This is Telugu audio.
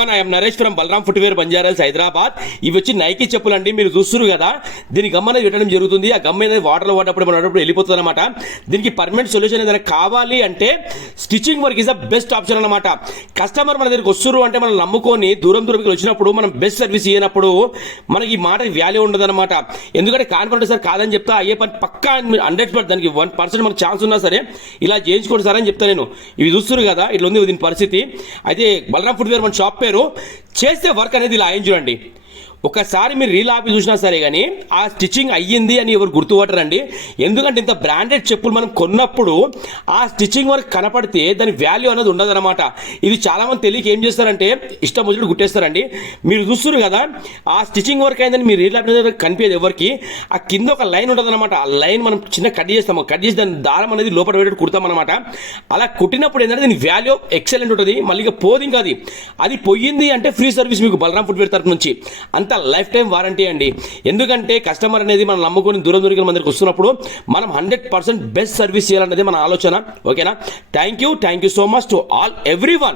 I'm Naresh from Balaram footwear Banjaras Hyderabad. ఇవి వచ్చి నైకీ చెప్పులు అండి. మీరు చూస్తున్నారు కదా, దీని గమ్ అనేది పెట్టడం జరుగుతుంది. ఆ గమ్ అనేది వాటర్లో పడ్డప్పుడు వెళ్ళిపోతుంది అనమాట. దీనికి పర్మనెంట్ సొల్యూషన్ ఏదైనా కావాలి అంటే stitching work is the best option అనమాట. కస్టమర్ మన దగ్గరికి వస్తున్నారు అంటే మనం నమ్ముకొని దూరంకి వచ్చినప్పుడు మనం బెస్ట్ సర్వీస్ ఇవ్వనప్పుడు మనకి ఈ మాటకి వాల్యూ ఉండదు అనమాట. ఎందుకంటే కాన్ఫిడెంట్ సార్ కాదని చెప్తా, అయ్యే పని పక్కా 100% దానికి 1% మనకు ఛాన్స్ ఉన్నా సరే ఇలా చేయించుకోండి సార్ అని చెప్తా నేను. ఇవి చూస్తున్నారు కదా, ఇట్లా ఉంది దీని పరిస్థితి. అయితే బలరాం ఫుట్వేర్ మన షాప్ పేరు. చేస్తే వర్క్ అనేది ఇలా అయ్యింది చూడండి. ఒకసారి మీరు రీల్ ఆపి చూసినా సరే కానీ ఆ స్టిచ్చింగ్ అయ్యింది అని ఎవరు గుర్తుపట్టరండి. ఎందుకంటే ఇంత బ్రాండెడ్ చెప్పులు మనం కొన్నప్పుడు ఆ స్టిచ్చింగ్ వర్క్ కనపడితే దాని వాల్యూ అనేది ఉండదన్నమాట. ఇది చాలామంది తెలియక ఏం చేస్తారంటే ఇష్టం వచ్చినట్టు గుట్టేస్తారండి. మీరు చూస్తున్నారు కదా, ఆ స్టిచ్చింగ్ వర్క్ అయిందని మీరు రీల్ ఆపి కనిపించేది ఎవరికి, ఆ కింద ఒక లైన్ ఉంటుందన్నమాట. ఆ లైన్ మనం చిన్న కట్ చేస్తాము, కట్ చేసి దాని దారం అనేది లోపల పెట్టేట్టు కుడతామన్నమాట. అలా కుట్టినప్పుడు ఏంటంటే దీని వాల్యూ ఎక్సలెంట్ ఉంటుంది. మళ్ళీ పోదు ఇంకా అది పోయింది అంటే ఫ్రీ సర్వీస్ మీకు బలరాం ఫుట్వేర్ తరఫు నుంచి. అంత లైఫ్ టైం వారంటీ అండి. ఎందుకంటే కస్టమర్ అనేది మనం నమ్ముకొని దూరం మన దగ్గరికి వస్తున్నప్పుడు మనం 100% బెస్ట్ సర్వీస్ చేయాలనేది మన ఆలోచన. ఓకేనా? Thank you so much to all everyone.